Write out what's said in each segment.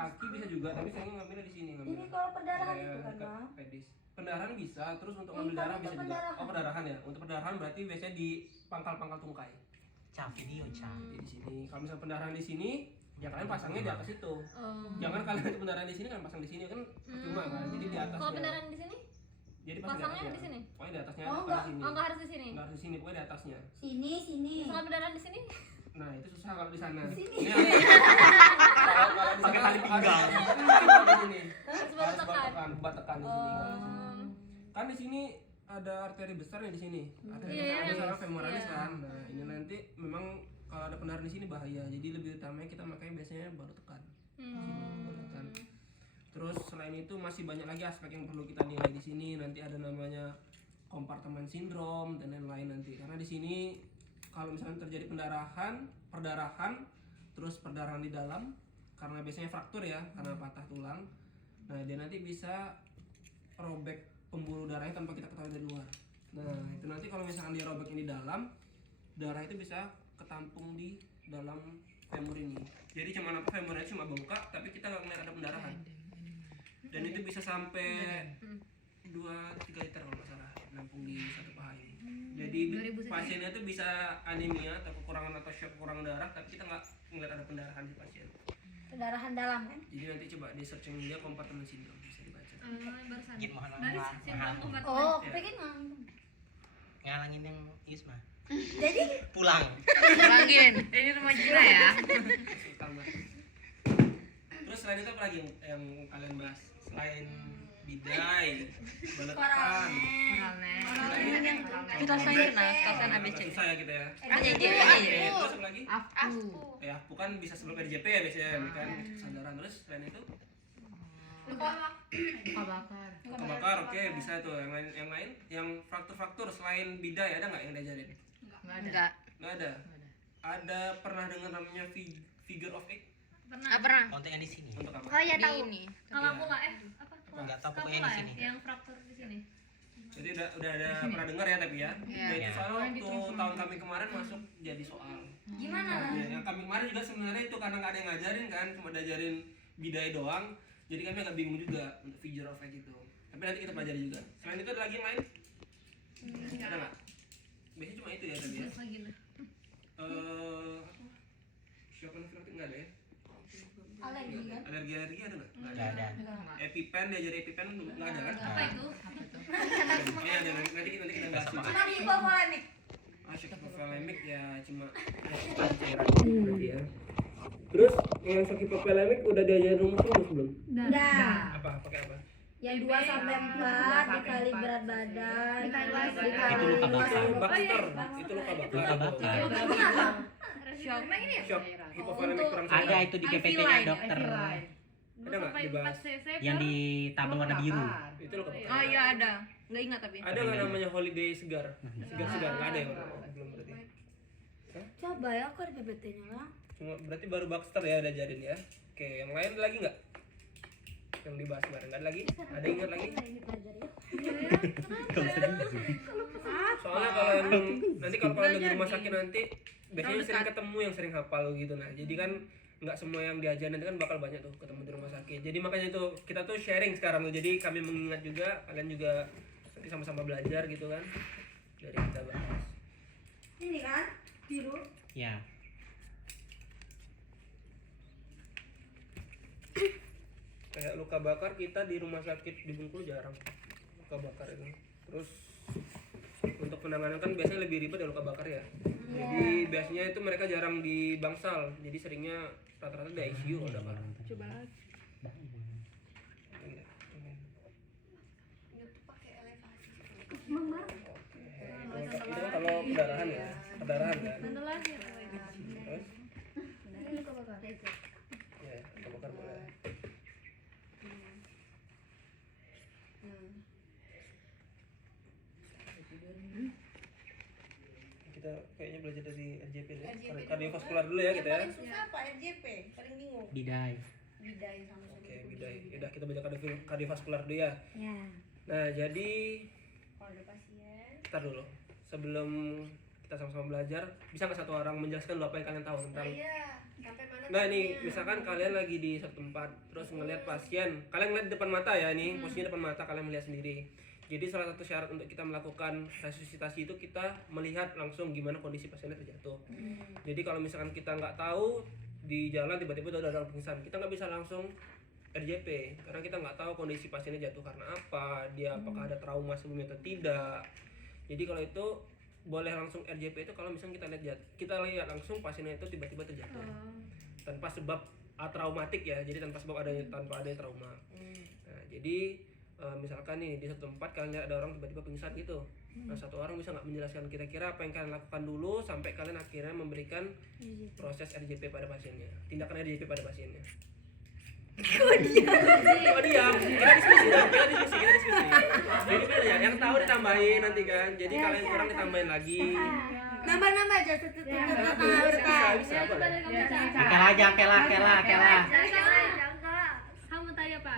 kaki bisa juga, tapi saya ngambilnya di sini ngambil. Ini kalau perdarahan itu kan, Bang. Pedis. Pendarahan bisa, terus untuk ngambil darah bisa juga. Oh, perdarahan ya. Untuk perdarahan berarti biasanya di pangkal-pangkal tungkai. Video Jadi di sini. Kalau misalnya pendarahan di sini, ya kalian pasangnya di atas itu. Jangan kalian itu pendarahan di sini kan pasang di sini kan percuma kan. Jadi di atasnya. Kalau pendarahan di sini? Jadi pasangnya di sini. Pokoknya di atasnya. Oh, enggak. Di sini. Oh, enggak harus di sini. Enggak harus di sini, pokoknya di atasnya. Sini. Kalau pendarahan di sini? Nah, itu susah kalau di sana. Sini. Ini kalau di sana tali pinggang. Di sini. Harus baru tekan. Buat tekan di sini. Kan di sini ada arteri besar nih di sini. Arteri besar ada saraf femoralis kan. Nah, ini nanti memang kalau ada pendarahan di sini bahaya. Jadi lebih utamanya kita makanya biasanya baru tekan. Baru tekan. Terus selain itu masih banyak lagi aspek yang perlu kita nilai di sini. Nanti ada namanya kompartemen sindrom dan lain-lain nanti. Karena di sini kalau misalnya terjadi perdarahan, terus perdarahan di dalam karena biasanya fraktur ya, karena patah tulang. Nah, dia nanti bisa robek pembuluh darahnya tanpa kita ketahui dari luar. Nah, itu nanti kalau misalkan dia robek di dalam, darah itu bisa ketampung di dalam femur ini. Jadi cuma femurnya cuma bengkak, tapi kita nggak ngeliat ada pendarahan. Dan itu bisa sampai 2-3 liter kalau nggak salah, nampung di satu paha ini. Jadi pasiennya itu bisa anemia atau kekurangan atau shock kekurangan darah, tapi kita nggak ngeliat ada pendarahan di pasien. Pendarahan dalam kan? Jadi nanti coba di searching dia kompartemen sindrom bisa dibaca. Gin mohon Oh, pengen ngalangin yang Isma. Jadi Pulang. Lagin. Ini rumah Gina ya. Terus selain itu apa lagi yang kalian bahas? Selain bidai, balekan, Kita sayur nah, kasan ABC. susah ya kita ya. AJJ. Terus apa lagi? Afku. Ya, bukan bisa sebelum RJP ya biasanya kan kesadaran. Terus selain itu Luka bakar. luka bakar, oke bisa tuh. Yang lain, yang fraktur selain bidai ada nggak yang diajarin? Enggak. Nggak ada. Ada pernah dengar namanya figure of eight? Pernah. Untuk yang di sini. Untuk apa? oh ya tahu. Ini. Kalapula apa? Enggak tahu pokoknya yang di sini. Yang fraktur di sini. Jadi udah ada pernah dengar ya tapi ya. Iya. Nah, itu soalnya waktu tahun kami kemarin masuk jadi soal. Gimana lah? Ya, yang kami kemarin juga sebenarnya itu karena nggak ada yang ngajarin kan, cuma diajarin bidai doang. Jadi kami agak bingung juga untuk figure of eight itu. Tapi nanti kita pelajari juga. Selain itu ada lagi yang lain? Ada nggak? Biasanya cuma itu ya tadi ya. Lagi lah. Shock anaphylactic nggak ada ya? Alergi kan? Alergi ada nggak? Enggak ada. EpiPen, diajar EpiPen nggak ada kan? Apa itu? Ini ada nanti kita bahas juga. Cuma hipovolemik. Shock hipovolemik ya cuma cairan berarti ya. Terus yang shock hipovolemik udah diajarin rumus belum? Udah. Apa? Pakai apa? Yang 2 sampai 4 dikali berat badan Itu luka bakar. Baxter, itu luka bakar. Luka bakar. Shock. Shock hipovolemik kurang Ada itu di PPT-nya dokter. Ada nggak dibahas? Yang di tabel warna biru. Itu luka bakar. Oh iya ada. Enggak ingat tapi. Ada nggak namanya holiday segar? Segar nggak ada ya? Belum berarti. Coba ya aku ada PPT-nya lah. Cuma berarti baru Baxter ya diajarin ya. Oke, yang lain ada lagi nggak? Yang dibahas kemarin nggak ada lagi? Ada yang ingat lagi? Soalnya kalau yang nanti kalau kalian di rumah sakit nanti biasanya sering ketemu yang sering hafal gitu. Nah, jadi kan nggak semua yang diajarin nanti kan bakal banyak tuh ketemu di rumah sakit. Jadi makanya itu kita tuh sharing sekarang tuh. Jadi kami mengingat juga, kalian juga nanti sama-sama belajar gitu kan dari kita bahas. Ini kan biru. Ya. Kayak luka bakar kita di rumah sakit di Bengkulu jarang luka bakar itu. Terus untuk penanganan kan biasanya lebih ribet ya luka bakar ya. Jadi biasanya itu mereka jarang di bangsal. Jadi seringnya rata-rata di ICU ada kan. Coba lagi. Itu kan kalau perdarahan ya. Perdarahan kan. Terus Ini luka bakar. ya luka bakar boleh. Kita kayaknya belajar dari RJP deh. Kardiovaskular dulu ya kita ya. Paling susah apa RJP? Paling bingung. Bidai. Bidai sama Oke, bidai. Udah kita baca kardiovaskular dulu ya. Ya. Nah, jadi Kalau ada pasien. ntar dulu. Sebelum kita sama-sama belajar. Bisa nggak satu orang menjelaskan dulu apa yang kalian tahu tentang nah ini misalkan kalian lagi di satu tempat terus ngelihat pasien, kalian ngeliat depan mata ya, nih posisinya depan mata, kalian melihat sendiri. Jadi salah satu syarat untuk kita melakukan resusitasi itu kita melihat langsung gimana kondisi pasiennya terjatuh. Jadi kalau misalkan kita nggak tahu di jalan tiba-tiba udah ada orang pingsan, kita nggak bisa langsung RJP karena kita nggak tahu kondisi pasiennya jatuh karena apa, dia apakah ada trauma sebelumnya atau tidak. Jadi kalau itu boleh langsung RJP itu kalau misalnya kita lihat langsung pasiennya itu tiba-tiba terjatuh tanpa sebab traumatik ya, jadi tanpa adanya trauma. Nah, jadi misalkan nih di satu tempat kalian lihat ada orang tiba-tiba pingsan gitu. Nah, satu orang bisa nggak menjelaskan kira-kira apa yang kalian lakukan dulu sampai kalian akhirnya memberikan proses RJP pada pasiennya, tindakan RJP pada pasiennya. Kok diam? Kita diskusi. Jadi beda ya, yang tahu ditambahin nanti kan. Jadi kalian kurang ditambahin lagi. Nambah aja tutup Bisa boleh. Kela. Kamu tanya apa?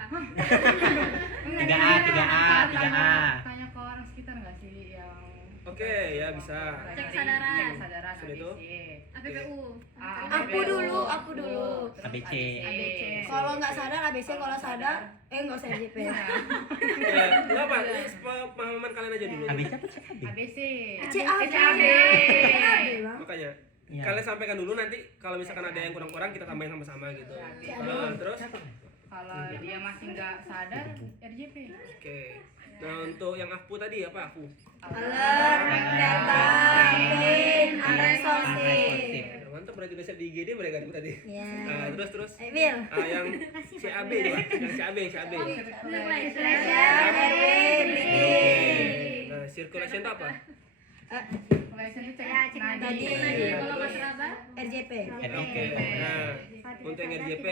3A. Tanya ke orang sekitar nggak sih yang Oke, ya bisa. Cek kesadaran. kesadaran Sudah itu? APPU. Aku dulu. ABC. Kalau nggak sadar ABC, kalau sadar nggak usah RJP. Ya, nggak apa. Ini pemahaman kalian aja dulu. ABC apa CAB? ABC. CAB. Makanya Iya. kalian sampaikan dulu, nanti kalau misalkan ada yang kurang-kurang kita tambahin sama-sama gitu. Terus Kalau dia masih nggak sadar, RJP. oke. Nah, untuk yang AFPU tadi apa AFPU? Alert, pain, unresponsive. Ya, mantap, berarti udah siap di IGD mereka tadi. Ya. Nah, terus. Will. Yang CAB coba. Yang CAB. Circulation, airway, breathing. Nah, circulation itu apa? Circulation itu cek nadi. Kalau nggak seraba, RJP. Oke. Nah, untuk yang RJP.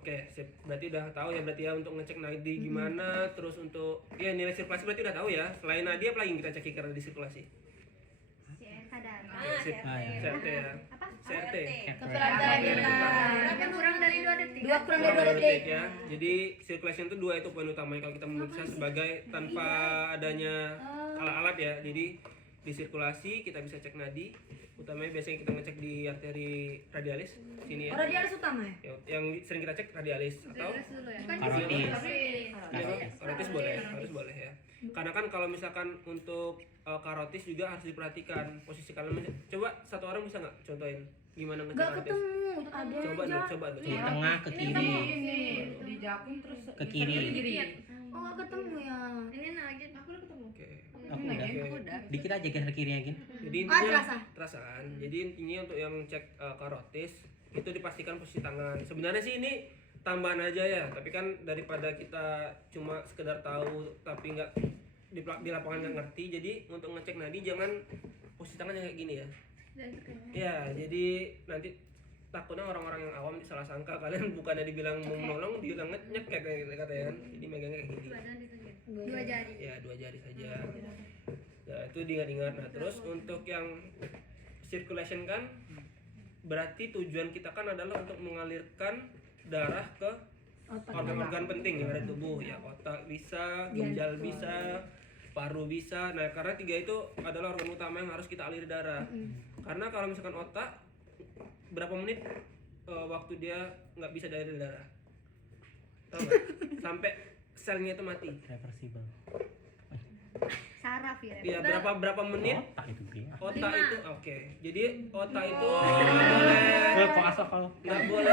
Oke, sip. Berarti udah tahu ya berarti ya untuk ngecek nadi gimana, terus untuk ya nilai sirkulasi berarti udah tahu ya. Selain nadi apa lagi yang kita cek karena di sirkulasi? Oke, sip. CRT ya. CRT. Keturunan darah kurang dari 2 detik. 2 kurang dari 2 Kurang detik. ya. Jadi circulation itu 2 itu poin utamanya kalau kita memeriksa sebagai tanpa adanya alat-alat ya. Jadi di sirkulasi kita bisa cek nadi. Utamanya biasanya kita ngecek di arteri radialis sini ya. Oh, radialis utama ya? Yang sering kita cek radialis atau Dulu ya. karotis boleh ya. Karena kan kalau misalkan untuk karotis juga harus diperhatikan posisi kalian. Coba satu orang bisa nggak contohin gimana ngecek Gak karotis? ketemu. Ada Coba dulu. Di tengah ke kiri. Ini di jakun terus Ke kiri. Oh, gak ketemu ya. Ini lagi aku udah ketemu. Oke. Aku udah. Dikit aja geser kiri ya, Gin. Jadi Ah, intinya terasa. kan. Jadi intinya untuk yang cek karotis itu dipastikan posisi tangan. Sebenarnya sih ini tambahan aja ya, tapi kan daripada kita cuma sekedar tahu tapi nggak di lapangan nggak ngerti, jadi untuk ngecek nadi jangan posisi tangan yang kayak gini ya. Ya, jadi nanti takutnya orang-orang yang awam salah sangka kalian bukannya dibilang mau menolong, dibilang nyekek kayak gitu katanya kan. Jadi megangnya kayak gini. 2 jari. Ya, 2 jari saja. Nah, itu diingat-ingat. Nah, terus untuk yang circulation kan berarti tujuan kita kan adalah untuk mengalirkan darah ke organ-organ penting yang ada di tubuh ya, otak bisa, ginjal bisa, paru bisa. Nah, karena 3 itu adalah organ utama yang harus kita aliri darah. Karena kalau misalkan otak berapa menit waktu dia nggak bisa aliri darah? Tahu nggak? Sampai selnya itu mati. Reversible. Saraf ya. Iya, berapa menit? Otak itu dia. Otak itu oke. Jadi otak itu Kok asal kalau nggak boleh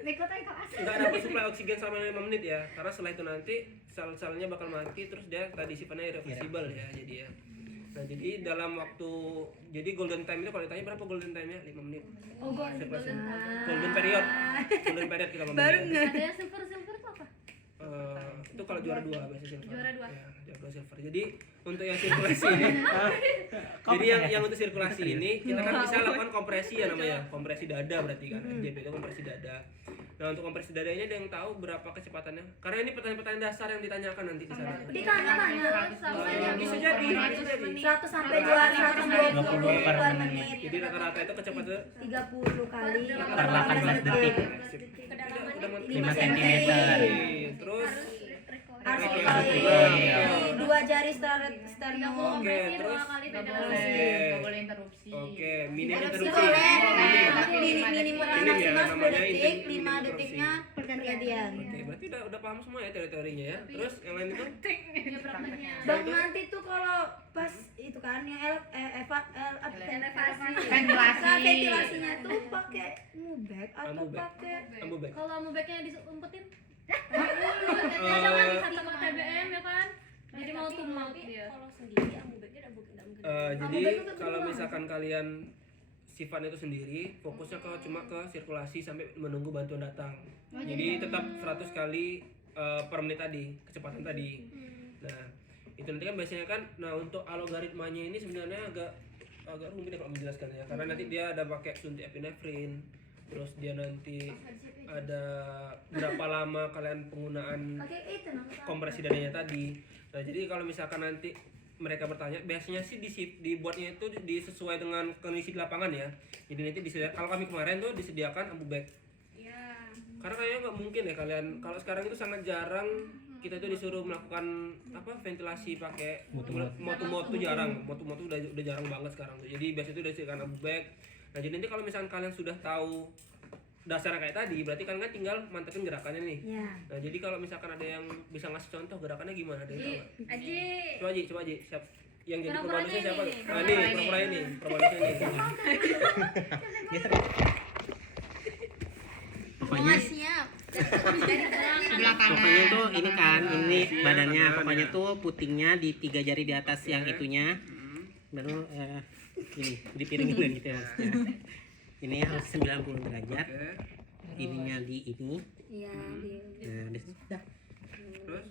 Berikutnya itu asal. nggak dapat suplai oksigen selama 5 menit ya, karena setelah itu nanti sel-selnya bakal mati, terus dia tadi sifatnya irreversible ya, jadi ya. Nah, jadi dalam waktu, jadi golden time itu kalau ditanya berapa golden time-nya? 5 menit. Oh, golden Golden period kita ngomongin. Baru nggak. Ada yang silver itu apa? Itu kalau juara 2 biasanya silver. Juara 2. Ya, juara 2 silver. Jadi untuk yang sirkulasi ini, jadi yang untuk sirkulasi ini kita kan bisa lakukan kompresi ya namanya, kompresi dada berarti kan. RJP itu kompresi dada. Nah, untuk kompresi dada ini ada yang tahu berapa kecepatannya? Karena ini pertanyaan-pertanyaan dasar yang ditanyakan nanti di sana. Ditanya mana? Bisa jadi. 100 sampai 220 per menit. Jadi rata-rata itu kecepatan 30 kali per 18 detik. udah mati. 5 cm. Terus harus Oke. dikali 2 jari sternum. Oke, terus Nggak boleh interupsi. oke, minim Interupsi interupsi. boleh. Minim. Minimal Minim ya, 10 namanya detik, minim 5 interupsi. detiknya pergantian. Oke, berarti udah paham semua ya teori-teorinya ya. Terus yang lain itu? Bang nanti tuh kalau pas itu kan yang ventilasinya tuh pakai mubek atau Amubek. pakai Amubek. Kalau mau backnya diumpetin Eh, sama TBM ya kan, jadi mau tumbang dia. kalau sendiri amubeknya udah bukan jadi kalau misalkan kalian sifatnya itu sendiri, fokusnya cuma ke sirkulasi sampai menunggu bantuan datang. Jadi tetap 100 kali per menit tadi, kecepatan tadi. Nah, itu nanti kan biasanya kan, nah untuk algoritmanya ini sebenarnya agak rumit ya kalau menjelaskannya ya. Karena nanti dia ada pakai suntik epinefrin, terus dia nanti ada berapa lama kalian penggunaan kompresi dadanya tadi. Nah, jadi kalau misalkan nanti mereka bertanya, biasanya sih dibuatnya itu disesuai dengan kondisi di lapangan ya. Jadi nanti kalau kami kemarin tuh disediakan amubek. Karena kayaknya nggak mungkin ya kalian, kalau sekarang itu sangat jarang kita itu disuruh melakukan ventilasi pakai motu-motu jarang, motu-motu udah jarang banget sekarang tuh. Jadi biasanya itu disediakan amubek. Nah, jadi nanti kalau misalkan kalian sudah tahu dasarnya kayak tadi, berarti kalian kan tinggal mantepin gerakannya nih. Nah, jadi kalau misalkan ada yang bisa ngasih contoh gerakannya gimana, ada yang tahu nggak? Coba Ji, siap. Yang jadi permanusia siapa? Nah, nih, pura-pura ini, permanusia ini. Geser. Pokoknya pokoknya tuh ini kan, ini badannya, pokoknya tuh putingnya di 3 jari di atas yang itunya. Baru ini dipiringin gitu ya maksudnya. Ini harus 90 derajat. Ininya di ini. Iya, Nah, sudah. Terus?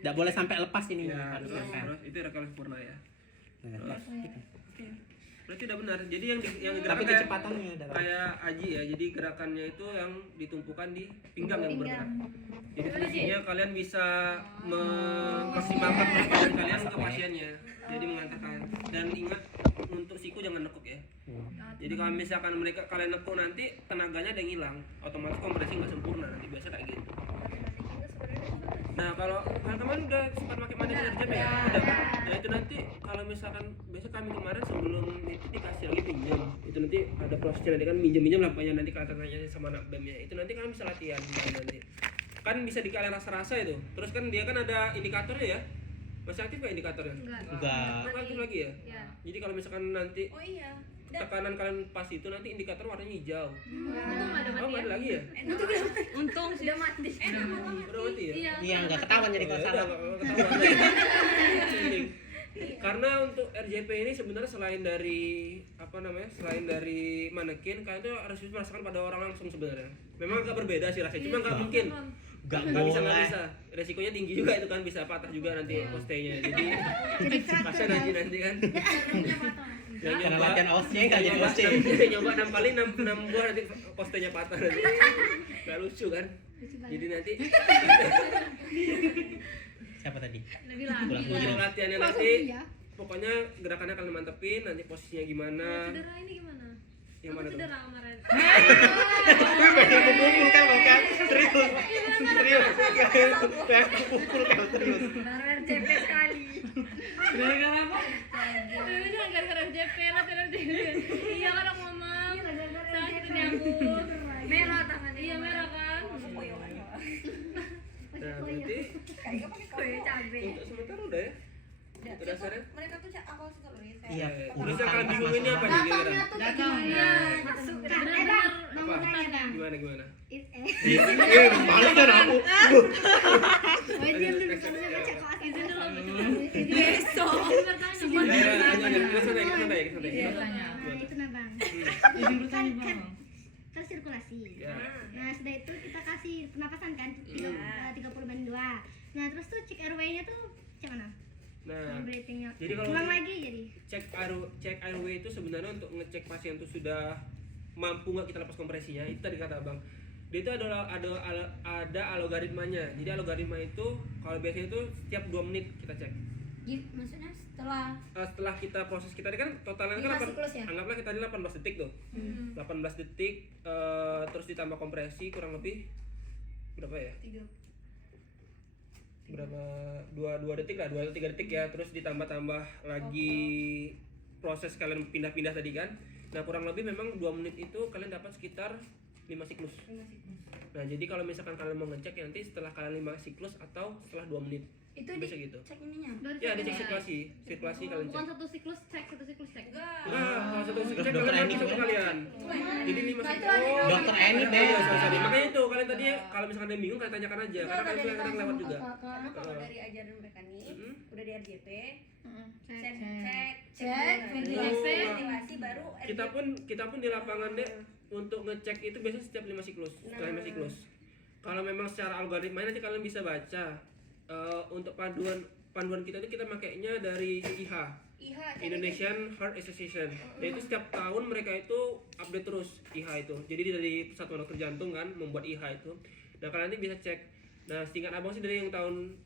Nggak boleh sampai lepas ininya, Ya, harus terus nempel. itu rekal sempurna ya. Nah, Berarti udah benar. Jadi yang tapi gerakan kayak kecepatannya adalah kayak Aji ya. Jadi gerakannya itu yang ditumpukan di pinggang yang bergerak. Jadi fungsinya kalian bisa memaksimalkan pergerakan kalian ke pasiennya. Jadi mengantarkan. Dan ingat untuk siku jangan nekuk ya. Jadi kalau misalkan kalian nekuk nanti tenaganya ada yang hilang, otomatis kompresi nggak sempurna nanti biasa kayak gitu. Nah, kalau kalian udah sempat pakai mandi RJP ya? Udah kan? Nah, itu nanti kalau misalkan biasa kami kemarin sebelum itu dikasih lagi pinjam. Itu nanti ada prosesnya, nanti kan minjem lampanya, nanti kalian tanya sama anak BEM-nya. Itu nanti kalian bisa latihan nanti. Kan bisa dikalian rasa-rasa itu. Terus kan dia kan ada indikatornya ya. Masih aktif nggak indikatornya? enggak. Nggak aktif lagi ya? Jadi kalau misalkan nanti tekanan kalian pas itu nanti indikator warnanya hijau. Oh, nggak ada lagi ya? Untung sih. Udah mati. Udah mati ya? Iya, enggak ketahuan jadi kalau salah. Karena untuk RJP ini sebenarnya selain dari manekin, kalian tuh harus merasakan pada orang langsung sebenarnya. Memang agak berbeda sih rasanya, cuma nggak mungkin. Nggak bisa. Resikonya tinggi juga itu kan, bisa patah juga nanti postenya. Jadi kasihan nanti kan. Karena latihan OC nggak jadi OC. Nyoba 6 kali 6 buah nanti postenya patah nanti. Nggak lucu kan? Jadi nanti Siapa tadi? untuk latihannya nanti pokoknya gerakannya kalian mantepin, nanti posisinya gimana. Cedera ini gimana? Yang mana tuh? Cedera kemarin. Pukul kan bukan? Serius. Pukul kan serius. Baru RJP sekali. Gara-gara apa? Ini gara-gara RJP, latihan RJP. Iya kan aku ngomong. Sakit ini aku. Merah tangannya. Iya merah kan. Nah, berarti untuk sementara udah ya? Itu dasarnya? Mereka tuh awal setelahnya Iya. Terus yang kalian bingung ini apa nih kira-kira? Datang. Iya. Benar-benar. Apa? Gimana? Malu kan aku. Izin dulu besok. Itu nah bang. Kan sirkulasi. Nah sudah itu kita kasih pernapasan kan 30/2. Nah terus tuh cek airway-nya tuh macam mana? Nah, Breathing-nya. jadi kalau ulang lagi jadi. cek airway itu sebenarnya untuk ngecek pasien itu sudah mampu nggak kita lepas kompresinya. Itu tadi kata abang. Dia itu ada algoritmanya. Jadi algoritma itu kalau biasanya itu setiap 2 menit kita cek. maksudnya Setelah kita proses kita tadi kan totalnya kan anggaplah kita tadi 18 detik tuh. 18 detik terus ditambah kompresi kurang lebih berapa ya? berapa 2 detik lah, 2 atau 3 detik ya, terus ditambah lagi proses kalian pindah-pindah tadi kan. Nah kurang lebih memang 2 menit itu kalian dapat sekitar 5 siklus. Nah jadi kalau misalkan kalian mau ngecek nanti setelah kalian 5 siklus atau setelah 2 menit Itu biasa di gitu. cek ininya. Ya dicek sirkulasi kalian Bukan cek. satu siklus cek. Nah kalau satu siklus cek Dokter kalian Eni satu kan? kalian. Jadi 5 Nah, itu siklus. ada di Dokter Eni teh. Sorry. Makanya itu kalian tadi kalau misalkan ada yang bingung kalian tanyakan aja karena kalian kadang lewat juga. Karena kalau dari ajaran mekanik udah di RJP Cek, ventilasi baru Kita pun di lapangan deh untuk ngecek itu biasanya setiap 5 siklus, setelah 5 siklus. Kalau memang secara algoritma nanti kalian bisa baca untuk panduan kita itu kita makainya dari IHA, Indonesian Heart Association. Dan itu setiap tahun mereka itu update terus IHA itu. Jadi dari Persatuan Dokter Jantung kan membuat IHA itu. Nah kalian nanti bisa cek. Nah singkat abang sih dari yang tahun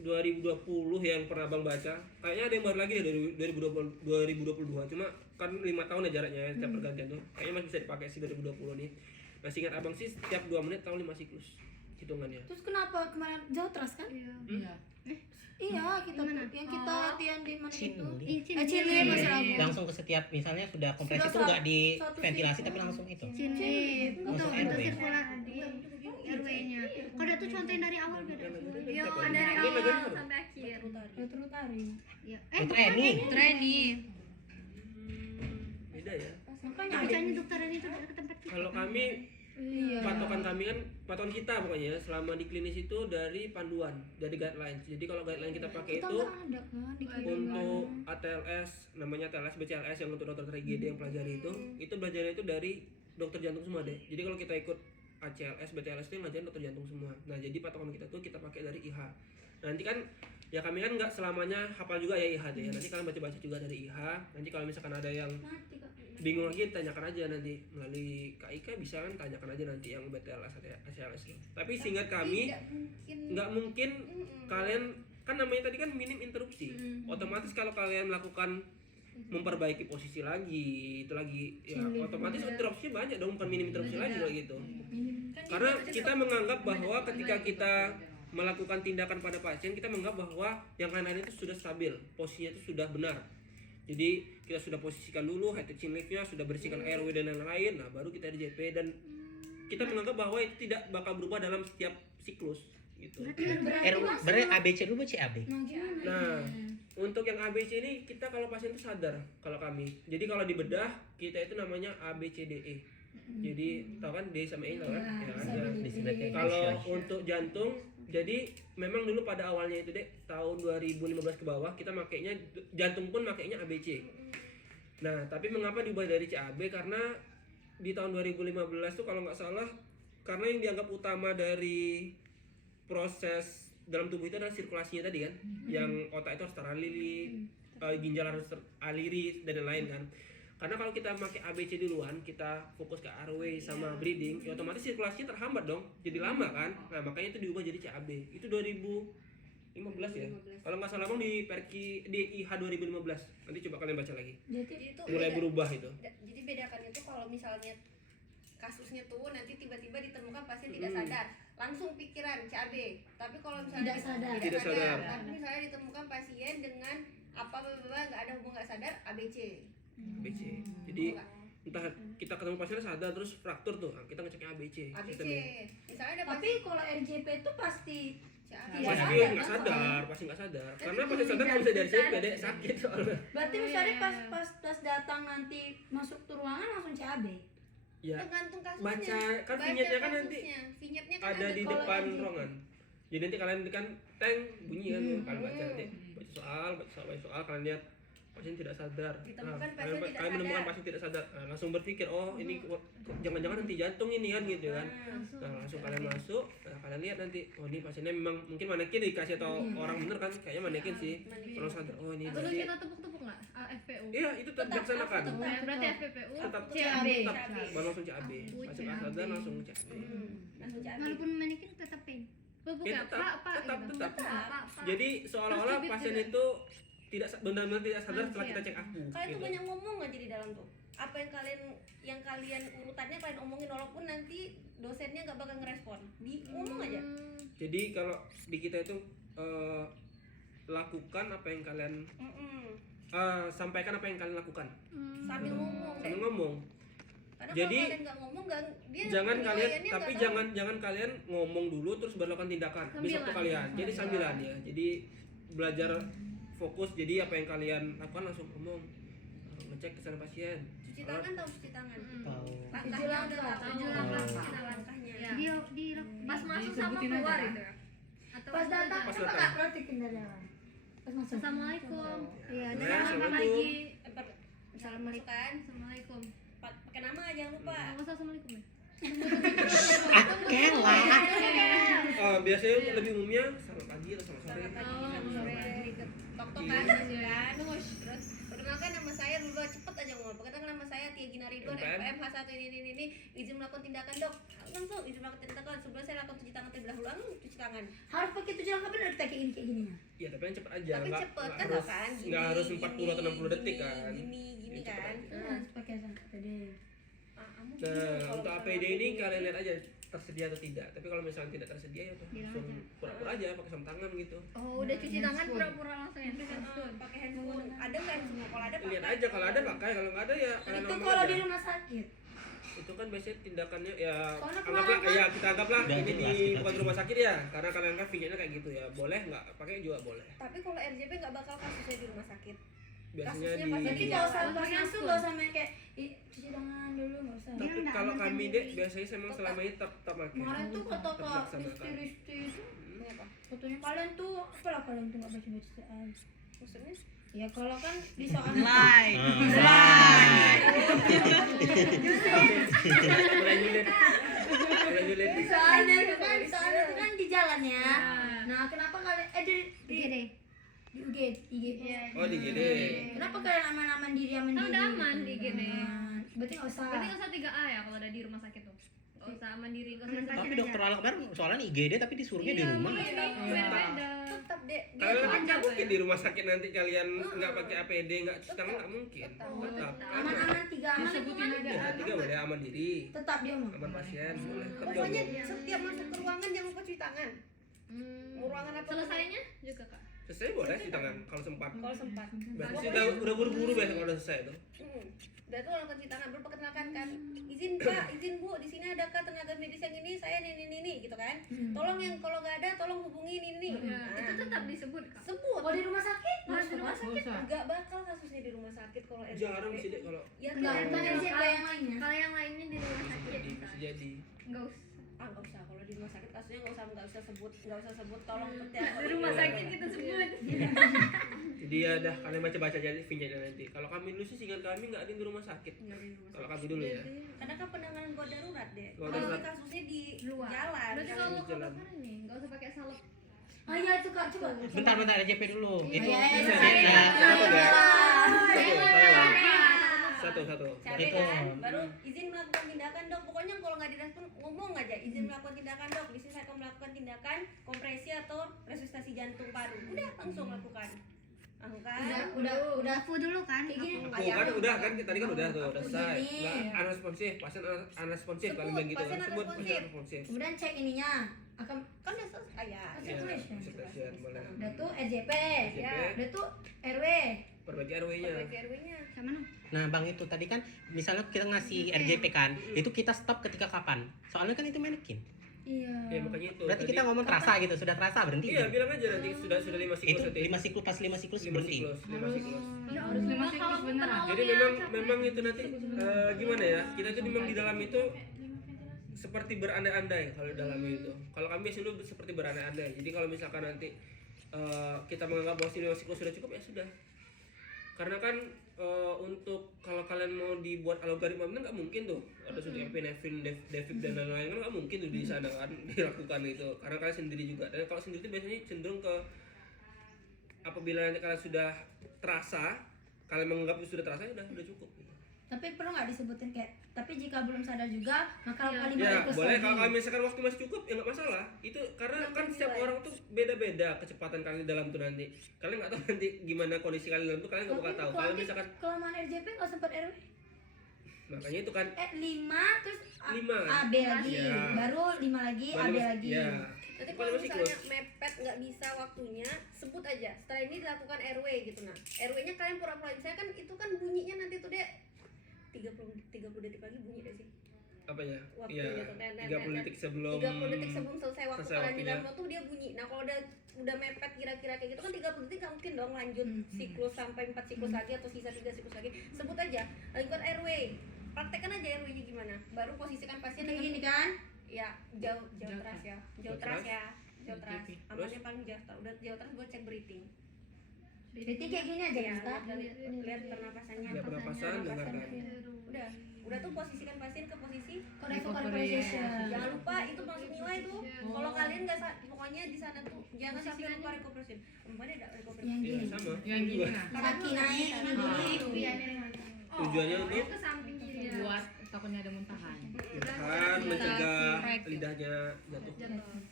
2020 yang pernah abang baca, kayaknya ada yang baru lagi dari 2022. Cuma kan 5 tahun ya jaraknya ya, setiap pergantian tuh. Kayaknya masih bisa dipakai sih 2020 nih. Nah singkat abang sih setiap 2 menit tahun 5 siklus hitungannya. Terus kenapa kemarin jauh terus kan? Iya, kita tuh yang kita latihan di mana itu. Cili Mas Rabu. Langsung ke setiap misalnya sudah kompresi itu Sudah nggak di satu ventilasi siklus. tapi langsung itu. Untuk Masuk RW. RW-nya. Kalau itu contohin dari awal biar. Yo dari awal sampai akhir. Utari. Ya. Dokter Eni. Training. Beda ya. Makanya Bicaranya dokter ini tuh ke tempat kita. Kalau kami patokan kami kan patokan kita pokoknya selama di klinis itu dari panduan, dari guidelines. Jadi kalau guideline kita pakai kita itu nggak ada kan di untuk ATLS, namanya ATLS BCLS yang untuk dokter IGD yang pelajari itu belajarnya itu dari dokter jantung semua deh. Jadi kalau kita ikut ACLS, BCLS itu yang ngajarin dokter jantung semua. Nah jadi patokan kita tuh kita pakai dari IHA. Nanti kan ya kami kan nggak selamanya hafal juga ya IHA deh. Nanti kalian baca-baca juga dari IHA. Nanti kalau misalkan ada yang bingung lagi tanyakan aja nanti melalui KIK bisa kan, tanyakan aja nanti yang BTLS atau ACLS itu. Tapi singkat kami nggak mungkin kalian kan namanya tadi kan minim interupsi. Otomatis kalau kalian melakukan memperbaiki posisi lagi itu lagi ya otomatis interupsi banyak dong, bukan minim interupsi lagi kayak gitu. Karena kita menganggap bahwa ketika kita melakukan tindakan pada pasien kita menganggap bahwa yang lain-lain itu sudah stabil, posisinya itu sudah benar. Jadi kita sudah posisikan dulu head to chin lift-nya, sudah bersihkan airway dan lain-lain, nah baru kita RJP dan kita menganggap bahwa itu tidak bakal berubah dalam setiap siklus gitu. Berarti ABC dulu CAB. Nah, untuk yang ABC ini kita kalau pasien itu sadar kalau kami. Jadi kalau di bedah kita itu namanya ABCDE. Jadi tahu kan D sama E tahu kan? Ya, ada. Kalau untuk jantung jadi memang dulu pada awalnya itu deh tahun 2015 ke bawah kita makainya jantung pun makainya ABC. Nah, tapi mengapa diubah dari CAB? Karena di tahun 2015 tuh kalau nggak salah karena yang dianggap utama dari proses dalam tubuh itu adalah sirkulasinya tadi kan, yang otak itu harus teraliri, ginjal harus teraliri dan lain-lain kan. Karena kalau kita pakai ABC duluan, kita fokus ke airway sama breathing, ya otomatis sirkulasinya terhambat dong, jadi lama kan. Nah makanya itu diubah jadi CAB. Itu 2015 ya. Kalau nggak salah bang di IH 2015. Nanti coba kalian baca lagi. Jadi itu Mulai berubah itu. Jadi bedakan itu kalau misalnya kasusnya tuh nanti tiba-tiba ditemukan pasien tidak sadar, langsung pikiran CAB. Tapi kalau misalnya Tidak sadar. tapi misalnya ditemukan pasien dengan apa nggak ada hubungan nggak sadar, ABC. ABC. Jadi entah kita ketemu pasiennya sadar terus fraktur tuh, nah, kita ngeceknya ABC. ABC. sistemnya. Misalnya ada Tapi kalau RJP itu pasti CAB. Tidak Pasti sadar, nggak kan? sadar, pasti nggak sadar. Karena pasti sadar nggak bisa dari CP deh, sakit soalnya. berarti misalnya pas datang nanti masuk ke ruangan langsung CAB. Ya, Tergantung kasusnya. baca kan vignetnya kan nanti Vignetnya kan ada di kalau depan RJP. ruangan. Jadi nanti kalian kan teng bunyi kan, kalian baca nanti baca soal kalian lihat pasien tidak sadar. Ditemukan pasien kalian tidak kalian menemukan sadar. pasien tidak sadar. Nah, langsung berpikir oh ini jangan-jangan nanti jantung ini kan gitu kan. Nah langsung kalian masuk, nah, kalian lihat nanti oh ini pasiennya memang mungkin manekin dikasih atau orang bener kan kayaknya manekin sih. Kalau sadar oh ini Terus berarti kita tepuk-tepuk nggak? FPU. iya itu tetap dilaksanakan. Berarti FPPU. Tetap CAB. baru langsung CAB. Pasien nggak sadar langsung CAB. Langsung CAB. Walaupun manekin tetap pain. Pupuknya tetap, Pak gitu. tetap. Pak. Jadi seolah-olah Terus pasien juga. itu tidak benar-benar tidak sadar setelah kita cek aku. Kalian tuh gitu. banyak ngomong aja di dalam tuh. Apa yang kalian urutannya kalian omongin walaupun nanti dosennya nggak bakal ngerespon. Ngomong aja. Jadi kalau di kita itu lakukan apa yang kalian sampaikan apa yang kalian lakukan Sambil ngomong deh. sambil ngomong. Karena Jadi, kalau kalian nggak ngomong dia Jangan kalian, penilaiannya tapi nggak tahu. jangan kalian ngomong dulu terus baru lakukan tindakan. Bisa tuh kalian. Jadi sambilan ya. Jadi belajar fokus. Jadi apa yang kalian lakukan langsung ngomong. Ngecek kesehatan pasien. Cuci tangan tahu cuci tangan. Tahu. Langkahnya udah tahu. Tujuh langkah. Kita langkahnya. Iya. di Pas masuk sama keluar itu ya. Atau Pas datang Pas coba datang. nggak praktikin dari awal. Pas masuk. Assalamualaikum. Iya, Nah, Langkah Assalamualaikum. lagi. Assalamualaikum kan. Assalamualaikum. Pakai nama jangan lupa. Nggak usah assalamualaikum ya. Biasanya lebih umumnya selamat pagi atau selamat sore. Selamat pagi, selamat sore. Tok-tokan kan. Terus perkenalkan nama saya dulu, cepet aja ngomong. Perkenalkan nama saya Tia Gina Ridwan, FPM H1 ini. Izin melakukan tindakan, Dok. Langsung izin melakukan tindakan. Sebelum saya lakukan cuci tangan terlebih dahulu, cuci tangan. Harus pakai 7 langkah benar kita kayak gini ya. Iya, tapi yang cepet aja. Tapi Nggak- cepet nggak kan harus, kan? nggak harus 40 atau 60 detik kan. Gini Ini cepet kan. aja. Harus pakai sampai tadi. Nah, untuk APD ini kalian lihat aja tersedia atau tidak. Tapi kalau misalnya tidak tersedia ya udah langsung pura-pura aja pakai sarung tangan gitu. Oh, udah cuci tangan pura-pura langsung ya. Pakai handphone. Ada kan semua? Kalau ada Lihat pakai. aja kalau ada pakai, kalau nggak ada ya kalian Itu ngomong kalau aja. di rumah sakit. Itu kan biasanya tindakannya ya Soalnya anggaplah kemarin ya kita anggaplah Udah ini jelas di kita. bukan rumah sakit ya karena kalian kan vinyanya kayak gitu ya boleh nggak pakai juga boleh Tapi kalau RJP nggak bakal kasusnya di rumah sakit. biasanya Kasusnya di pasti Jadi di nggak usah jalan. pas masuk nggak usah main kayak cuci tangan dulu nggak usah. tapi nggak kalau aman kami sendiri. dek biasanya saya emang selama ini tetap pakai Kemarin tuh kata Kak Terlaksanakan. Risti itu Kenapa? fotonya kalian tuh apalah kalian tuh nggak baca bacaan. Maksudnya? Ya kalau kan di soal mulai julid mulai julid soalnya itu kan di jalan ya. Nah kenapa kalian di IGD. UGD. oh di gini Kenapa kalian aman-aman diri aman Kan diri? udah aman di IGD. Berarti nggak usah. Berarti nggak usah 3A ya kalau ada di rumah sakit tuh. Nggak usah mandiri, nggak usah Tapi dokter Alakbar soalnya IGD tapi disuruhnya di rumah. beda-beda. Tetap dek. kalian kan nggak apa mungkin ya? di rumah sakit nanti kalian nggak pakai APD nggak cuci tangan nggak mungkin tetap Aman-aman 3 aman itu kan. ya tiga boleh aman diri Tetap dia mah. aman pasien boleh tetap Pokoknya jongkok. setiap masuk ke ruangan jangan lupa cuci tangan. Mau ruangan apa? Selesainya juga Kak. selesai boleh cuci tangan kalau sempat Kalau sempat. berarti sih udah buru-buru biasa kalau udah selesai tuh Udah tuh lakukan cuci tangan, berperkenalkan kan. Izin Pak, izin Bu, di sini adakah tenaga medis yang ini? Saya ini gitu kan. Tolong yang kalau nggak ada, tolong hubungi ini. Ya, Nah, itu tetap disebut Kak. sebut. Kalau di rumah sakit? Harus di rumah sakit. Nggak bakal kasusnya di rumah sakit kalau RJP. jarang sih dek kalau Ya Enggak, kan? bukan RJP yang lainnya. Kalau yang lainnya di rumah sakit bisa jadi nggak usah. Nggak usah kalau di rumah sakit kasusnya nggak usah sebut tolong petir. Di rumah sakit kita sebut. jadi ya dah kalian baca-baca aja vinyanya nanti kalau kami dulu sih singkat kami nggak ada di rumah sakit kalau kami dulu ya Karena kan penanganan gawat darurat deh. Gawat Kalau darurat. kasusnya di Luar. jalan. Berarti kan. kalau di jalan. dokter ini nggak usah pakai salep. Oh iya itu Kak coba. Bentar RJP dulu. Itu Iya, iya, bisa, iya. satu Cari Itu. kan, baru izin melakukan tindakan dok. Pokoknya kalau nggak direspon ngomong aja izin melakukan tindakan dok. Di sini saya akan melakukan tindakan kompresi atau resusitasi jantung paru. Udah langsung lakukan. Angkat. Udah Aku dulu kan. kayak gini. aku kan udah kan tadi kan udah tuh udah selesai gini. nggak unresponsif pasien unresponsif Sebut, kalian bilang gitu pasien kan sebut unresponsif. pasien unresponsif Kemudian cek ininya. Akan Kan udah selesai ya. ya Circulation. circulation boleh udah tuh RJP. Ya. Udah tuh RW. perbaiki RW-nya Perbaiki RW-nya. Sama no. Nah bang itu tadi kan misalnya kita ngasih RJP kan, itu kita stop ketika kapan? Soalnya kan itu manekin. Iya. ya makanya itu Berarti tadi- kita ngomong terasa gitu, sudah terasa berhenti. iya bilang aja nanti sudah 5 siklus Itu nanti 5 siklus pas 5 siklus 5 berhenti. siklus 5 siklus Ya harus 5 siklus beneran. jadi memang itu nanti gimana ya kita tuh memang di dalam itu seperti berandai-andai kalau di dalamnya itu kalau kami biasanya dulu seperti berandai-andai jadi kalau misalkan nanti kita menganggap bahwa sini siklus sudah cukup ya sudah karena kan untuk kalau kalian mau dibuat algoritma itu nggak mungkin tuh ada suntik epinefrin, Devip dan lain-lain kan nggak mungkin tuh di sana kan dilakukan itu karena kalian sendiri juga dan kalau sendiri itu biasanya cenderung ke apabila nanti kalian sudah terasa kalian menganggap itu sudah terasa ya udah cukup gitu. Tapi perlu nggak disebutin kayak tapi jika belum sadar juga maka kalimat Ya itu boleh lagi. kalau kalian misalkan waktu masih cukup ya nggak masalah itu karena kan setiap orang tuh beda-beda kecepatan kalian di dalam tuh nanti kalian nggak tahu nanti gimana kondisi kalian di dalam tuh kalian nggak bakal tahu kalau misalkan kelamaan RJP nggak sempat RW. makanya itu kan 5 terus Lima. AB lagi. Iya. Baru 5 lagi, AB lagi. ya Nanti kalau misalnya mepet nggak bisa waktunya, sebut aja. Setelah ini dilakukan RW gitu. Nah, RW-nya kalian pura-pura. Saya kan itu kan bunyinya nanti tuh deh 30 detik lagi bunyi deh sih. Apa ya? Waktunya Iya. tuh. 30 detik sebelum 30 detik sebelum selesai waktu kalian di waktunya. download tuh dia bunyi. Nah, kalau udah mepet kira-kira kayak gitu kan 30 detik nggak mungkin dong lanjut siklus sampai 4 siklus lagi atau sisa 3 siklus lagi. Sebut aja. Lakukan RW. Praktekkan aja RW-nya gimana. Baru posisikan pasien Kayak dengan gini kan? ya jauh teras ya. Jauh teras ya. Jauh teras. Oke. Amannya paling jauh. Udah jauh teras gue cek breathing. Jadi kayak gini aja Ya, bisa. lihat pernapasannya. Lihat pernapasan, dengarkan. Udah tuh posisikan pasien ke posisi. Recovery. Jangan lupa itu masuk nilai tuh. Kalau kalian nggak pokoknya di sana tuh jangan sampai lupa recovery. Kemarin ada recovery. Yang Iya, gini. sama. Yang Juga. gini nah. Kaki naik ini dulu. Iya, Tujuannya untuk ke samping kiri ya. Buat takutnya ada muntahan. menahan, mencegah lidahnya jatuh.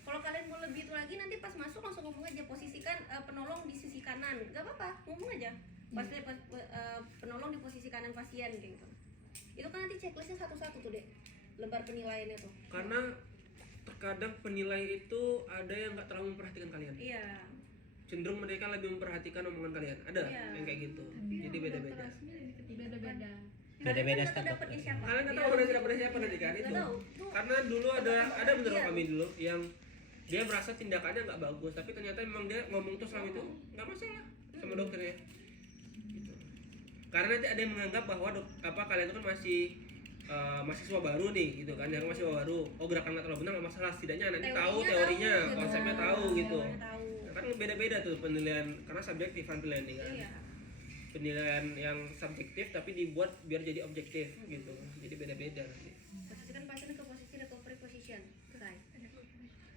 Kalau kalian mau lebih itu lagi nanti pas masuk langsung ngomong aja posisikan penolong di sisi kanan. Gak apa-apa, ngomong aja. Penolong di posisi kanan pasien kayak gitu. Itu kan nanti checklistnya satu-satu tuh deh. Lembar penilaiannya tuh. Karena terkadang penilai itu ada yang nggak terlalu memperhatikan kalian. Iya. Cenderung mereka lebih memperhatikan omongan kalian. Ada Iya. yang kayak gitu. Jadi beda-beda. Beda-beda. Beda-beda Kalian kan nggak tahu dapetnya siapa. Kalian nggak tahu orang dapetnya siapa nanti kan itu. Nggak tahu. Tuh. Karena dulu ada bener Iya. kami dulu yang dia merasa tindakannya nggak bagus, tapi ternyata memang dia ngomong tuh selama itu nggak masalah sama dokternya. Gitu. Karena nanti ada yang menganggap bahwa kalian itu kan masih mahasiswa baru nih gitu kan, yang mahasiswa baru. Oh, gerakan nggak terlalu benar nggak masalah, setidaknya nanti tahu teorinya, gitu. konsepnya tahu gitu. Teorinya tahu. Nah, kan beda-beda tuh penilaian karena subjektif kan penilaian ini kan. Iya. Penilaian yang subjektif tapi dibuat biar jadi objektif gitu. Jadi beda-beda nanti. Posisikan pasien ke posisi recovery position. Selesai.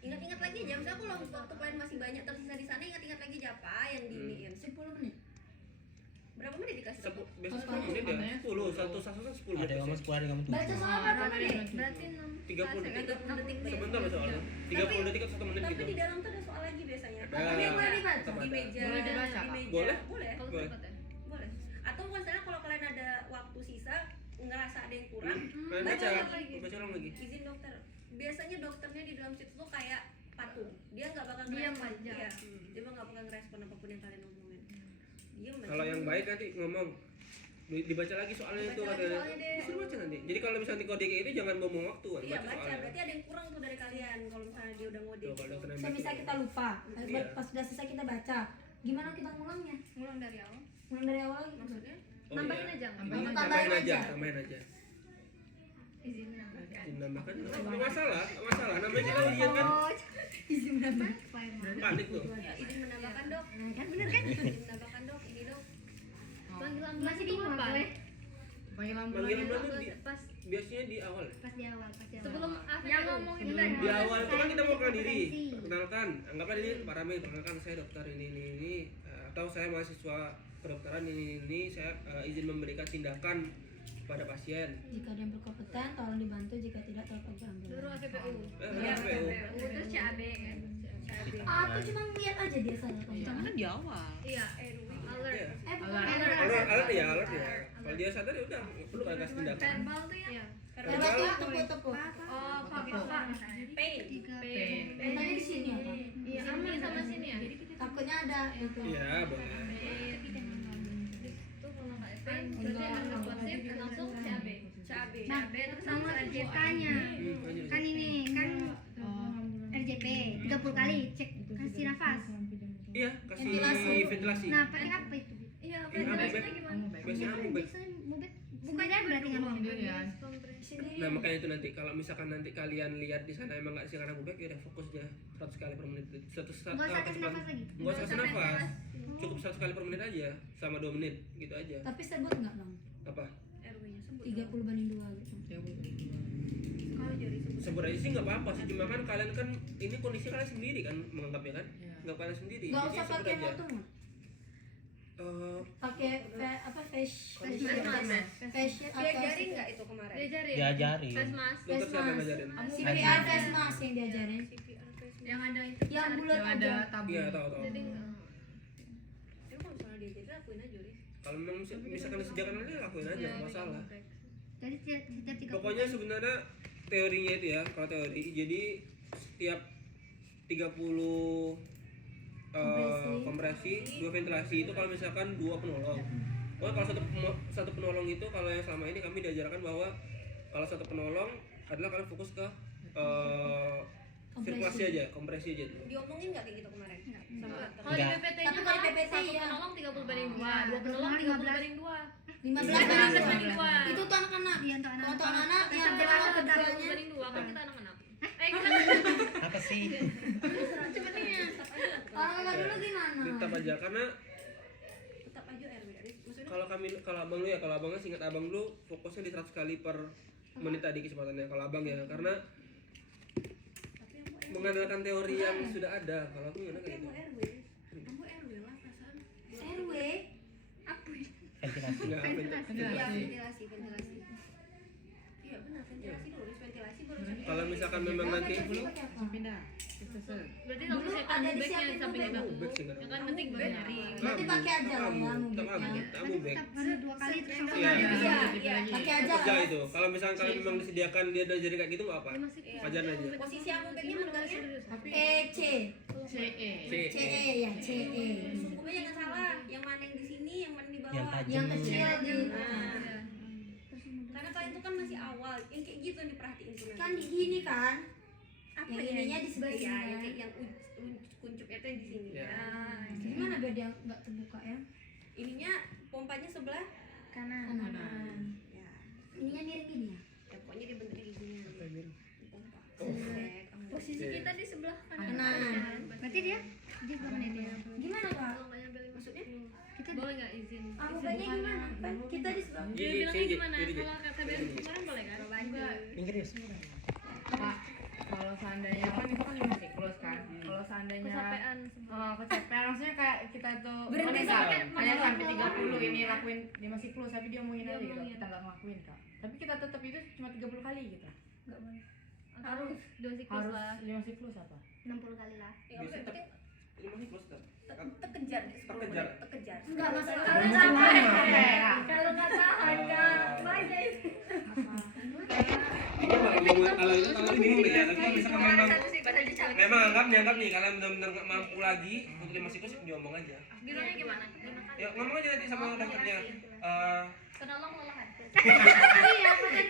Ingat-ingat lagi aja, misalnya kalau waktu kalian masih banyak tersisa di sana, ingat-ingat lagi aja apa yang diiniin. 10 menit. Berapa menit dikasih? Biasanya 10 menit ya? 10, satu sasaran 10 menit. Ada yang mau 10, ada yang mau 7. Baca soal berapa menit? Berarti 30 detik. 30 detik. Sebentar loh soalnya. 30 detik atau 1 menit Tapi gitu. di dalam tuh ada soal lagi biasanya. Ya, Tapi yang boleh dibaca. tetap Di ada. meja, Boleh dibaca, di Kak? meja. Boleh? Boleh. kalau Boleh. sempat ya. Boleh. Atau misalnya kalau kalian ada waktu sisa, ngerasa ada yang kurang, Baca, baca baca lagi. ulang lagi. Izin dokter. Biasanya dokternya di dalam situ tuh kayak patung. Dia nggak bakal Diam ngerespon. aja. Iya. Dia nggak bakal ngerespon apapun yang kalian omongin. Diam aja. Kalau yang baik nanti ngomong dibaca lagi soalnya itu Dibaca lagi ada. soalnya deh. Disuruh baca nanti. Jadi kalau misalnya kode kayak itu jangan ngomong waktu kan, Iya baca baca, soalnya. berarti ada yang kurang tuh dari kalian kalau misalnya dia udah ngode. Tuh, kalau dokter yang So, baik misal itu. kita lupa, Iya. pas sudah selesai kita baca. Gimana kita ngulangnya? Ngulang dari awal. Ngulang dari awal gitu. Maksudnya? Oh, Nambahin iya. aja. Tambahin aja. Tambahin aja, aja. tambahin aja. Izin Dinambahkan nggak masalah, nggak masalah. Namanya kita ujian kan Izin menambah. panik tuh. Izin menambahkan dok. Kan bener kan? Izin menambahkan dok. Ini dok. Panggil ambulans Masih itu bingung kapan? gue. Panggil Panggilan ambulans. tuh Pas biasanya di awal ya? Pas di awal. sebelum yang ngomong itu Sebelum. Di awal itu kan kita mau kenal diri, Referensi. perkenalkan, anggaplah ini Pak Rame, perkenalkan saya dokter ini, atau saya mahasiswa kedokteran ini, saya izin memberikan tindakan pada pasien. Jika ada yang berkompeten, tolong dibantu. Jika tidak, tolong panggil dulu ambulans. APPU. Iya, PPU. PPU. Terus CAB kan. Aku cuma lihat aja dia sana. Karena di awal. Iya, alert. Iya. Bukan Alert. Alert ya, alert ya. Kalau dia sadar ya udah, nggak perlu kasih tindakan. Verbal tuh ya. Iya. Lewat tuh tepuk-tepuk. Oh, Pak. Pain. Tanya di sini apa? Iya, ambil sama sini ya. Takutnya ada itu. Iya, boleh. Tuh kalau nggak pain, berarti akan responsif langsung CAB. CAB. Nah, terus sama langsung RJK-nya. Lanjut. Kan ini kan RJP 30 kali cek kasih nafas. Iya, kasih Ventilasi. ventilasi. Nah, pakai apa itu? Iya, Iya, ventilasinya Beb. gimana? Biasanya amubek. Biasanya mubet bukannya berarti nggak mau. Sendirian. Nah makanya itu nanti kalau misalkan nanti kalian lihat di sana emang nggak disiarkan amubek ya udah fokus aja 100 kali per menit. Nggak usah kasih nafas lagi. Nggak usah kasih nafas. Cukup 100 kali per menit aja sama 2 menit gitu aja. Tapi sebut nggak bang? Apa? RW-nya sebut. 30/2 gitu. Kalau jadi sebut. Sebut aja sih nggak apa-apa sih, cuma kan kalian kan ini kondisi kalian sendiri kan menganggapnya kan, nggak kalian sendiri. Nggak Jadi usah sebut pakai aja. motor nggak? Pakai apa face Diajarin nggak itu kemarin? Diajarin. Diajarin. Face mask. Dokter siapa yang ngajarin? CPR face mask yang diajarin. CPR face mask. Yang ada itu. Yang bulat Yang ada aja. tabung. Iya tahu. Jadi Itu kalau misalnya diajarin lakuin aja Riz. Kalau memang misalkan disediakan aja lakuin aja, nggak masalah. Jadi setiap 30 Pokoknya sebenarnya teorinya itu ya, kalau teori jadi setiap 30 kompresi, 2 ventilasi. Itu kalau misalkan 2 penolong. Oh, kalau satu penolong itu, kalau yang selama ini kami diajarkan bahwa kalau satu penolong adalah kalian fokus ke sirkulasi aja, kompresi aja tuh. Diomongin nggak kayak gitu kemarin? Kalau di PPT-nya Tapi kalau di PPT satu ya. penolong 30/2, 2 penolong 30/2. 15/2. Itu tuh anak-anak. Iya, untuk anak-anak. Untuk anak-anak yang Tetap dewasa tetap. keduanya. 30/2 kan kita anak-anak. Kita Apa sih? Cepetnya. Kalau kakak dulu gimana? Tetap aja, karena Tetap aja RW. Maksudnya kalau abang lu ya, kalau abangnya singkat abang dulu fokusnya di 100 kali per menit tadi kecepatannya. Kalau abang ya, karena mengandalkan teori yang sudah ada. Kalau aku nggak ada kayak gitu. kamu RW lah perasaan. RW. Ventilasi. Nggak, Iya, ventilasi. Iya benar, ventilasi dulu, ventilasi baru sampai. kalau misalkan memang nanti Pindah. berarti kamu Dulu setan ada di backnya siapin di samping tuh, itu. back sih nggak Ya ada. kan nanti baru nyari. Berarti pakai aja lah ya mubeknya. Kamu back. Tetap harus 2 kali terus sama Iya. lagi. Iya, pakai aja Kerja lah. itu. Kalau misalkan kalian memang disediakan dia ada jadi kayak gitu nggak apa. Wajar aja. Posisi amubeknya menurutnya C. CE. CE ya, CE. sungkumnya jangan salah. Yang mana yang di sini, yang mana di bawah. Yang tajam. Yang kecil di Nah, karena kalian tuh kan masih awal, yang kayak gitu yang diperhatiin tuh. kan di gini kan. Apa Yang ya? ininya di sebelah Ya, sini yang kan. kayak yang kuncupnya tuh yang di sini. Ya. Nah, Gimana biar dia nggak terbuka ya? ininya pompanya sebelah Kanan. Kanan. ya. Ininya miring gini ya. Ya pokoknya dibentuk kayak gini. Pompa. Posisi kita di sebelah kanan. Kanan. Berarti dia sebelah mana dia? Gimana kak? Maksudnya? Kita boleh nggak izin? Amubeknya gimana? Kan kita di sebelah. Dia Jadi, bilangnya jadi, gimana? jadi. Kalau KBM kemarin boleh kan? Inggris. Pak, kalau seandainya kan itu kan lima siklus kan. Kalau seandainya Kecapean semua. kecapean maksudnya kayak kita tuh Berhenti Kak, sampai hanya mana? sampai 30 ini lakuin 5 siklus tapi dia omongin aja gitu. Diomongin. Kita nggak ngelakuin Kak. Tapi kita tetap itu cuma 30 kali gitu. Harus 2 siklus Harus lah. 5 siklus apa? 60 kali lah. Ya, Bisa yang penting Ini masih close kan? terkejar di 10 Terkejar. menit, terkejar. Enggak masalah. Kalau Kalau nggak tahan Kalau itu kalau bingung deh ya. Tapi kalau misalkan memang anggap nih kalian benar-benar nggak mampu lagi untuk 5 siklus, diomong aja. Bilangnya gimana? Ya ngomong aja nanti sama dokternya. Penolong kelelahan.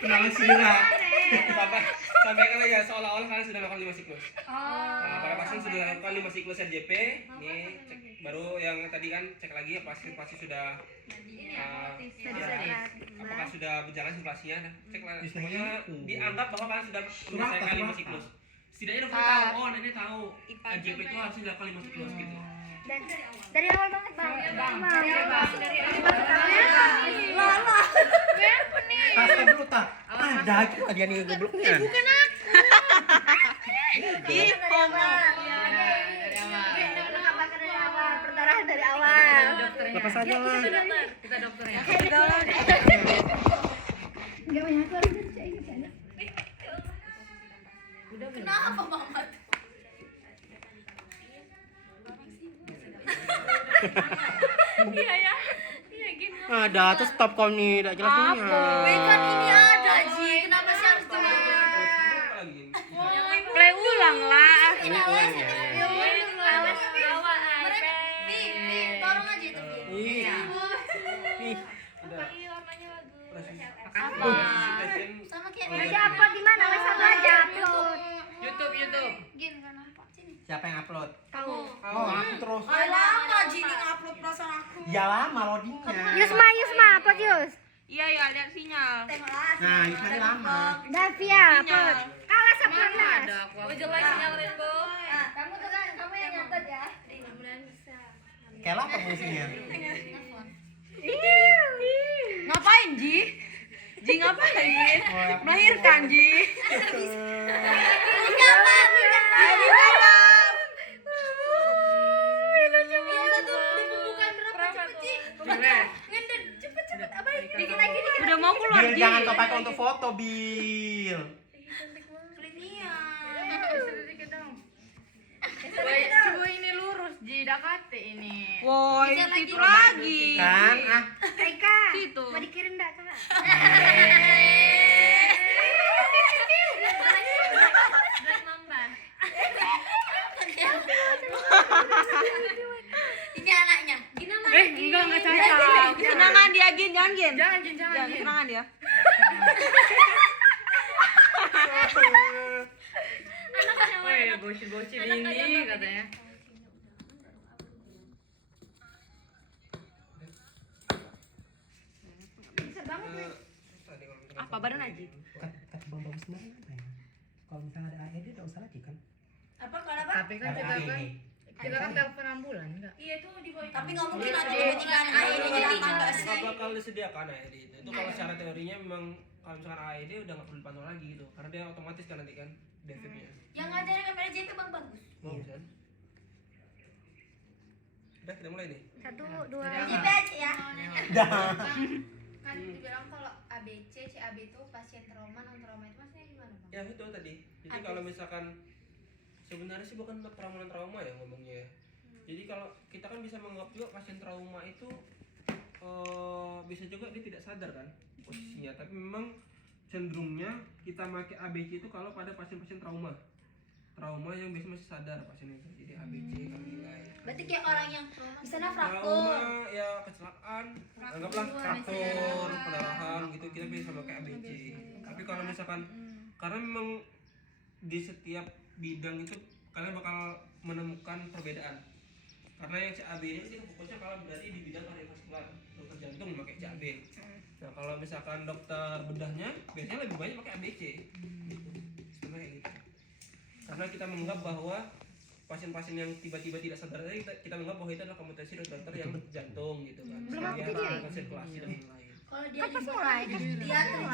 Kenalan Sira. Sampaikan aja seolah-olah kalian sudah melakukan 5 siklus. Nah, para pasien sudah lakukan 5 siklus RJP. Nih, cek baru yang tadi kan cek lagi pasti sudah apakah sudah berjalan sirkulasinya. Nah, cek lah. Semuanya dianggap bahwa kalian sudah menyelesaikan 5 siklus. Setidaknya dokter tahu, oh ini tahu RJP itu harus dilakukan 5 siklus gitu. Dari awal banget bang. Kasih dulu tak. Ada itu aja nih gobloknya. Perdarahan dari awal. Lepas aja lah. Kita dokternya. Enggak banyak aku harus baca ini kan. Kenapa mama? Iya ya. Iya gini. Ada terus stop call nih, tidak jelas punya. Kan ini ada Ji. Kenapa sih harus jelas? Apa lagi? Play ulang lah. Ini awas. Ya awas. Bi, tolong aja itu Bi. Iya. Ih, Iya warnanya bagus. Apa? Sama kayak Aja upload di mana? Wes satu aja upload. YouTube. gini kan apa sini? siapa yang upload? Tahu. Oh, aku terus. Ah, lama Ji ini ngupload perasaan aku. Ya lama loadingnya. Yusma upload Yus. Iya ya lihat sinyal. Tengoklah. Nah, itu kan lama. Davia upload. Kalah sama Nas. Ada aku. Oh jelek sinyal Rainbow. Kamu tuh kan kamu yang nyatet ya. Mudah-mudahan bisa. Kayak lapar fungsinya. Ngapain Ji? Ji ngapain? Oh, Melahirkan Ji. Udah mau keluar Bil, Ji. jangan kau pakai untuk foto, Bil. Coba ini lurus Ji, dakate ini. Woi, situ lagi. Kan? Ah, Eka. Situ. Mau dikirim enggak, Kak? Black Mamba. Ini anaknya. Gina Enggak cocok. Senangan dia Gin, jangan Gin. Jangan Jin, jangan Jin. Senangan dia. Oh ya, bocil-bocil ini katanya. Apa badan Aji? Kata Bang Bagus kemarin apa ya? Kalau misalnya ada AED tidak usah lagi kan? Apa kalau apa? Tapi kan kita kan telepon ambulan enggak? Iya tuh di bawah. Tapi nggak mungkin ada kepentingan AED di lapangan nggak sih? Nggak bakal disediakan AED itu kalau secara teorinya memang kalau misalkan AED udah nggak perlu dipantau lagi gitu karena dia otomatis kan nanti kan DVP-nya Yang ngajarin kamera JP Bang bagus. bagus kan. Udah kita mulai nih. 1, 2. JP aja ya. Kan dibilang kalau ABC, CAB itu pasien trauma, non trauma itu maksudnya gimana Bang? Ya itu tadi. Jadi kalau misalkan sebenarnya sih bukan trauma ya ngomongnya ya. Jadi kalau kita kan bisa menganggap juga pasien trauma itu bisa juga dia tidak sadar kan posisinya. Tapi memang cenderungnya kita pakai ABC itu kalau pada pasien-pasien trauma yang biasanya masih sadar pasien itu. Jadi ABC kan nilai. Berarti kayak orang yang misalnya Trauma fraktur. ya kecelakaan, anggaplah fraktur, pendarahan gitu kita bisa pakai ABC. Tapi kalau misalkan karena memang di setiap bidang itu kalian bakal menemukan perbedaan. Karena yang CAB ini kita fokusnya kalau berarti di bidang kardiovaskular, dokter jantung pakai CAB. Nah kalau misalkan dokter bedahnya biasanya lebih banyak pakai ABC. Gitu. Sebenarnya kayak gitu. Karena kita menganggap bahwa pasien-pasien yang tiba-tiba tidak sadar tadi kita menganggap bahwa itu adalah kompetensi dokter yang jantung gitu kan. Belum aku Dia pikirin. akan sirkulasi dan lain-lain. Kalau dia dia terjatuh